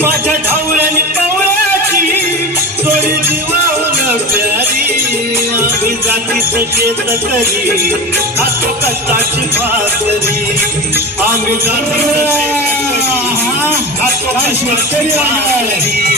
माझ्या धावळ्याने कवळ्याची थोडी जीवाहून प्यारी. आम्ही जातीचं शेत करी आता कष्टाची भाकरी. आम्ही जातीचं शेत करी आता कष्टाची भाकरी.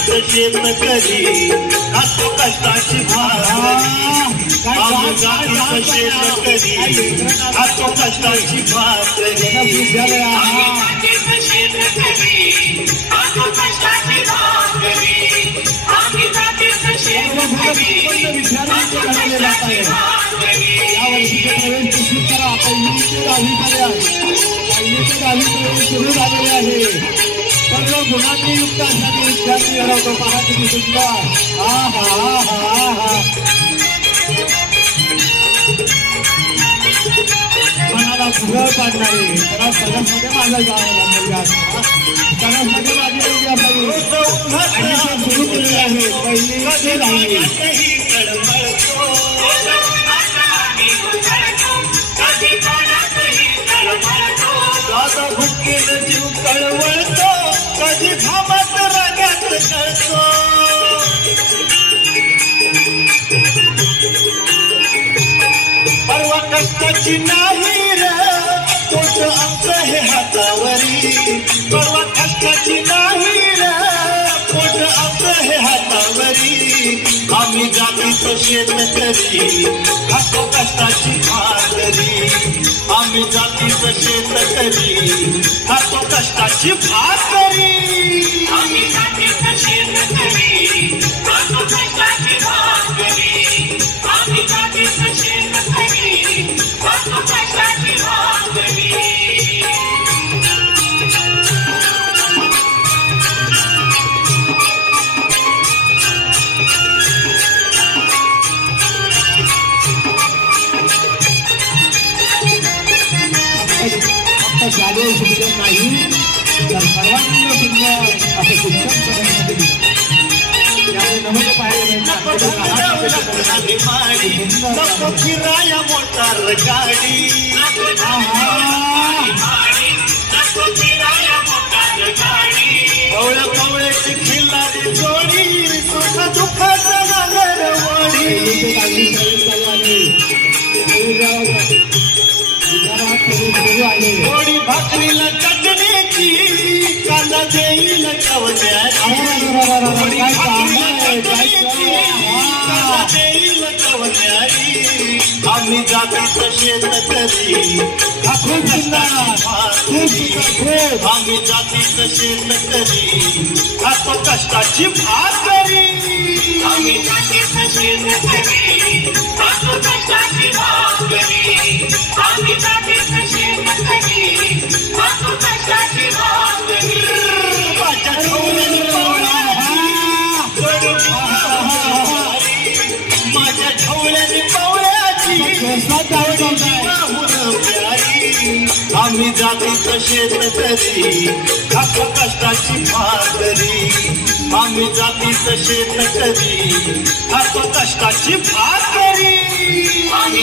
शेत करी खातो कष्टाची भाकरी शेत करी खातो कष्टाची भाकरी यावर्षीचे आहे सर्व गुणांनी युक्त विद्यार्थी घडवतो पहा किती सुंदर हा हा हा हा हा मनाला भुरळ पाडणारे त्याला सगळ्यांमध्ये माझा जावं सगळ्यांमध्ये माझी मुलगी असावी ऍडमिशन सुरू आहे पहिली ते दहावी आमचं हे हातावरी. परवा कष्टाची नाही पोट आमचं हे हातावरी. आम्ही जातीचं शेत करी खातो कष्टाची भाकरी. आम्ही जातीचं शेत करी खातो कष्टाची भाकरी. आम्ही जातीचं शेत शिक्षण नाही तर सर्वांगीण सुंदर असं शिक्षण सगळ्यांमध्ये दिलं. त्यामुळे नमुने फिराया मोटार गाडी. कवळ्या कवळ्याची खिल्लारी जोडी. सुख दुःखाचा नागर वडी आम्ही जातीचं शेत करी खूप सुंदर खूप सुंदर खूप आम्ही जातीचं शेत करी खातो कष्टाची भाकरी आम्ही जातीचं शेत करी खातो कष्टाची भाकरी आम्ही जातीचं ढवळ्याने आम्ही जाती जातीचं तरी खातो कष्टाची भाकरी आम्ही जातीचं तरी खातो कष्टाची भाकरी आम्ही